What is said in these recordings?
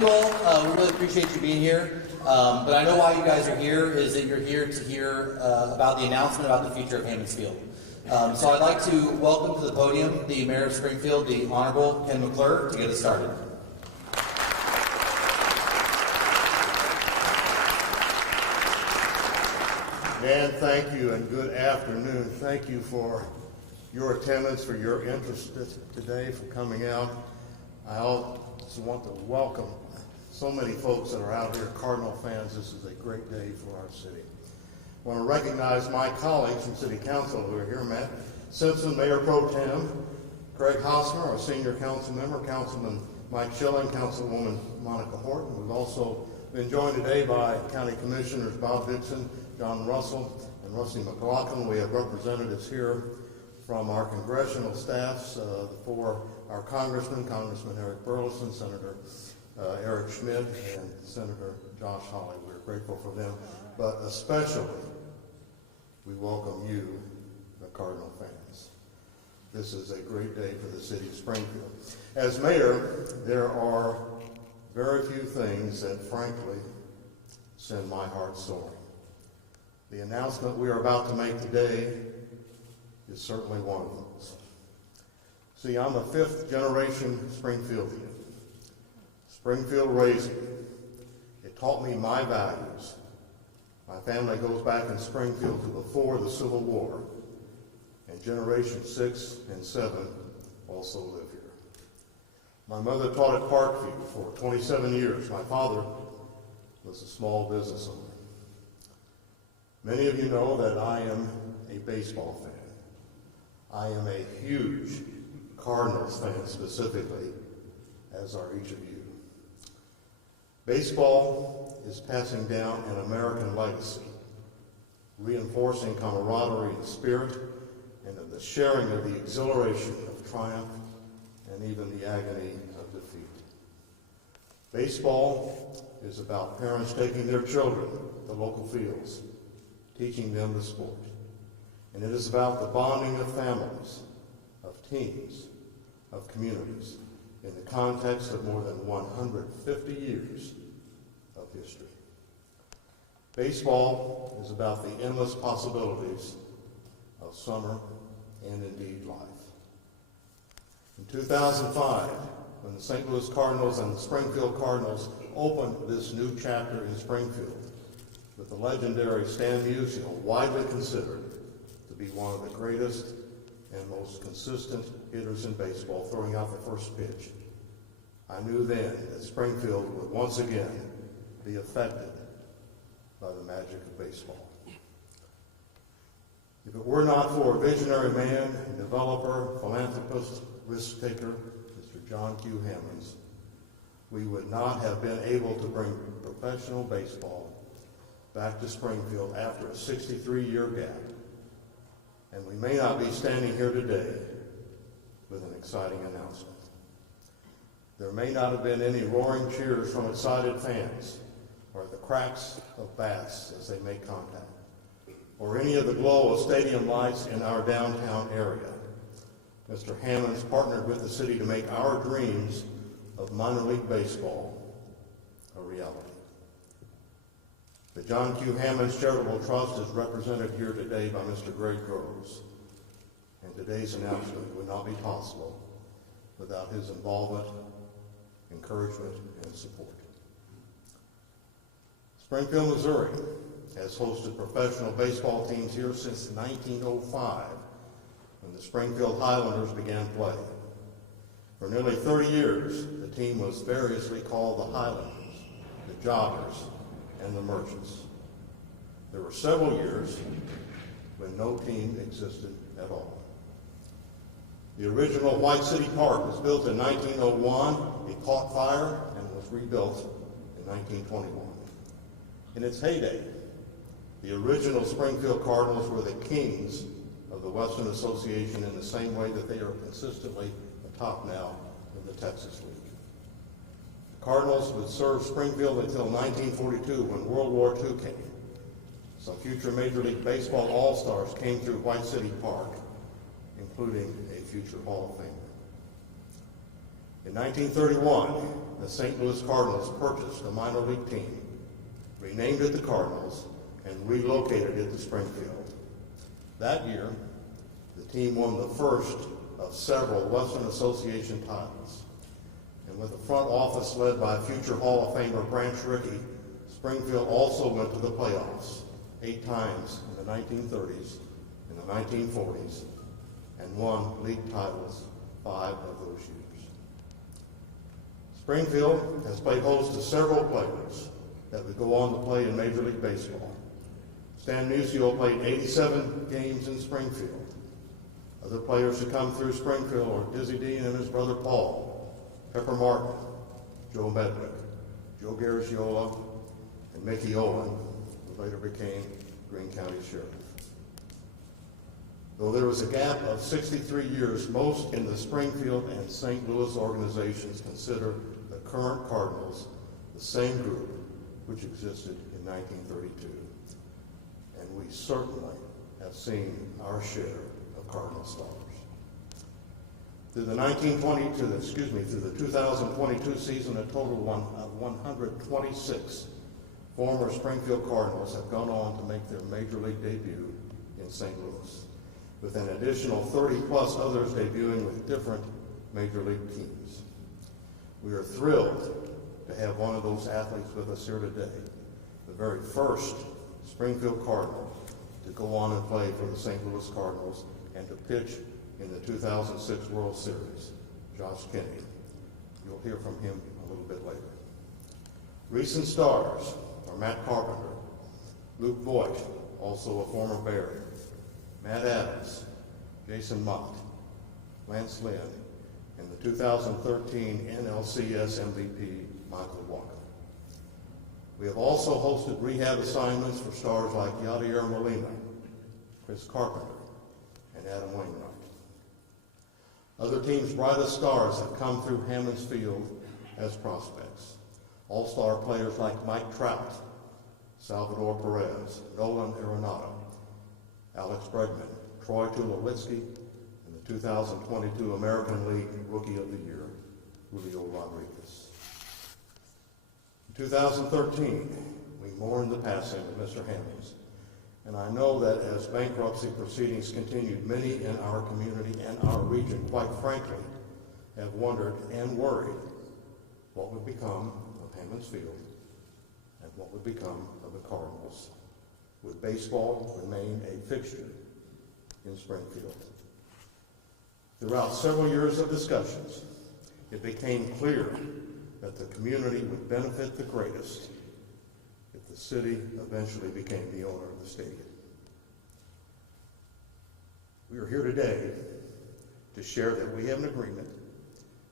We really appreciate you being here, but I know why you guys are here is that you're here to hear about the announcement about the future of Hammons Field. So I'd like to welcome to the podium the Mayor of Springfield, the Honorable Ken McClure, to get us started. Dan, thank you and good afternoon. Thank you for your attendance, for your interest today, for coming out. I also want to welcome so many folks that are out here, Cardinal fans. This is a great day for our city. I want to recognize my colleagues from City Council who are here, Matt Simpson, Mayor Pro Tem, Craig Hosmer, our senior council member, Councilman Mike Schilling, Councilwoman Monica Horton. We've also been joined today by County Commissioners Bob Dixon, John Russell, and Rusty McLaughlin. We have representatives here from our congressional staffs, for our congressmen, Congressman Eric Burleson, Senator Eric Schmidt, and Senator Josh Hawley. We're grateful for them, but especially we welcome you, the Cardinal fans. This is a great day for the city of Springfield. As mayor, there are very few things that frankly send my heart soaring. The announcement we are about to make today is certainly one of those. See, I'm a fifth generation Springfieldian. Springfield raised me. It taught me my values. My family goes back in Springfield to before the Civil War, and generations 6 and 7 also live here. My mother taught at Parkview for 27 years. My father was a small business owner. Many of you know that I am a baseball fan. I am a huge Cardinals fan specifically, as are each of you. Baseball is passing down an American legacy, reinforcing camaraderie and spirit, and the sharing of the exhilaration of triumph and even the agony of defeat. Baseball is about parents taking their children to local fields, teaching them the sport. And it is about the bonding of families, of teams, of communities, in the context of more than 150 years of history. Baseball is about the endless possibilities of summer and indeed life. In 2005, when the St. Louis Cardinals and the Springfield Cardinals opened this new chapter in Springfield with the legendary Stan Musial, widely considered to be one of the greatest and most consistent hitters in baseball, throwing out the first pitch, I knew then that Springfield would once again be affected by the magic of baseball. If it were not for a visionary man, developer, philanthropist, risk-taker, Mr. John Q. Hammons, we would not have been able to bring professional baseball back to Springfield after a 63-year gap. And we may not be standing here today with an exciting announcement. There may not have been any roaring cheers from excited fans, or the cracks of bats as they make contact, or any of the glow of stadium lights in our downtown area. Mr. Hammons partnered with the city to make our dreams of minor league baseball a reality. The John Q. Hammons Charitable Trust is represented here today by Mr. Greg Groves, and today's announcement would not be possible without his involvement, encouragement, and support. Springfield, Missouri has hosted professional baseball teams here since 1905, when the Springfield Highlanders began play. For nearly 30 years, the team was variously called the Highlanders, the Joggers, and the Merchants. There were several years when no team existed at all. The original White City Park was built in 1901. It caught fire and was rebuilt in 1921. In its heyday, the original Springfield Cardinals were the kings of the Western Association in the same way that they are consistently atop now in the Texas League. The Cardinals would serve Springfield until 1942 when World War II came. Some future Major League Baseball All-Stars came through White City Park, including a future Hall of Famer. In 1931, the St. Louis Cardinals purchased a minor league team, renamed it the Cardinals, and relocated it to Springfield. That year, the team won the first of several Western Association titles. And with a front office led by future Hall of Famer Branch Rickey, Springfield also went to the playoffs 8 times in the 1930s and the 1940s, and won league titles 5 of those years. Springfield has played host to several players that would go on to play in Major League Baseball. Stan Musial played 87 games in Springfield. Other players who come through Springfield are Dizzy Dean and his brother Paul, Pepper Martin, Joe Medwick, Joe Garagiola, and Mickey Owen, who later became Greene County Sheriff. Though there was a gap of 63 years, most in the Springfield and St. Louis organizations consider the current Cardinals the same group which existed in 1932. And we certainly have seen our share of Cardinal stars. Through the 2022 season, a total of 126 former Springfield Cardinals have gone on to make their Major League debut in St. Louis, with an additional 30-plus others debuting with different Major League teams. We are thrilled to have one of those athletes with us here today, the very first Springfield Cardinal to go on and play for the St. Louis Cardinals and to pitch in the 2006 World Series, Josh Kennedy. You'll hear from him a little bit later. Recent stars are Matt Carpenter, Luke Voigt, also a former Bear, Matt Adams, Jason Mott, Lance Lynn, and the 2013 NLCS MVP, Michael Walker. We have also hosted rehab assignments for stars like Yadier Molina, Chris Carpenter, and Adam Wainwright. Other teams' brightest stars have come through Hammons Field as prospects. All-star players like Mike Trout, Salvador Perez, Nolan Arenado, Alex Bregman, Troy Tulowitzki, and the 2022 American League Rookie of the Year, Julio Rodriguez. In 2013, we mourned the passing of Mr. Hammons, and I know that as bankruptcy proceedings continued, many in our community and our region, quite frankly, have wondered and worried what would become of Hammons Field and what would become of the Cardinals. Would baseball remain a fixture in Springfield? Throughout several years of discussions, it became clear that the community would benefit the greatest if the city eventually became the owner of the stadium. We are here today to share that we have an agreement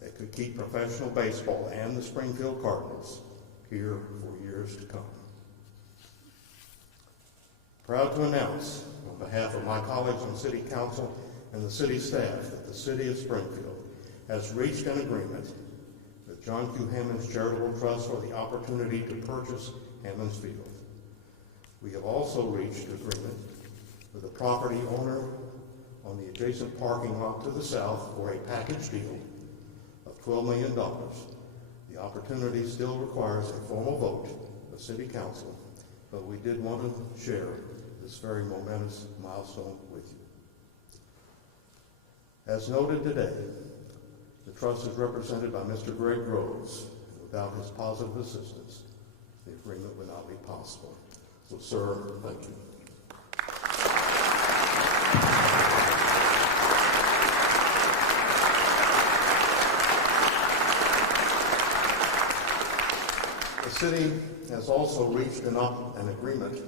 that could keep professional baseball and the Springfield Cardinals here for years to come. Proud to announce, on behalf of my colleagues on City Council and the city staff, that the City of Springfield has reached an agreement with John Q. Hammons Charitable Trust for the opportunity to purchase Hammons Field. We have also reached an agreement with the property owner on the adjacent parking lot to the south for a package deal of $12 million. The opportunity still requires a formal vote of City Council, but we did want to share this very momentous milestone with you. As noted today, the trust is represented by Mr. Greg Groves. Without his positive assistance, the agreement would not be possible. So, sir, thank you. The city has also reached an agreement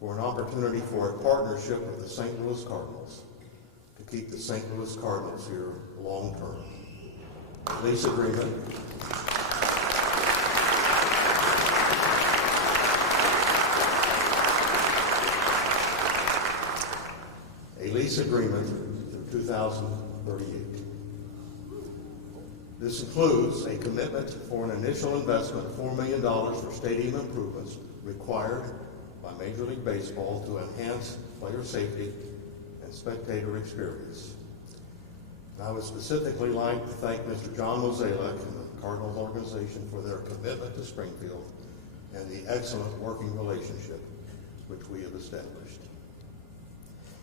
for an opportunity for a partnership with the St. Louis Cardinals to keep the St. Louis Cardinals here long term. Lease agreement. A lease agreement through 2038. This includes a commitment for an initial investment of $4 million for stadium improvements required by Major League Baseball to enhance player safety and spectator experience. And I would specifically like to thank Mr. John Mozeliak and the the Cardinals organization for their commitment to Springfield and the excellent working relationship which we have established.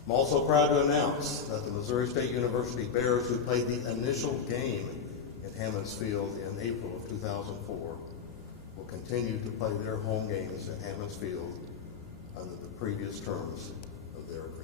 I'm also proud to announce that the Missouri State University Bears, who played the initial game at Hammons Field in April of 2004, will continue to play their home games at Hammons Field under the previous terms of their agreement.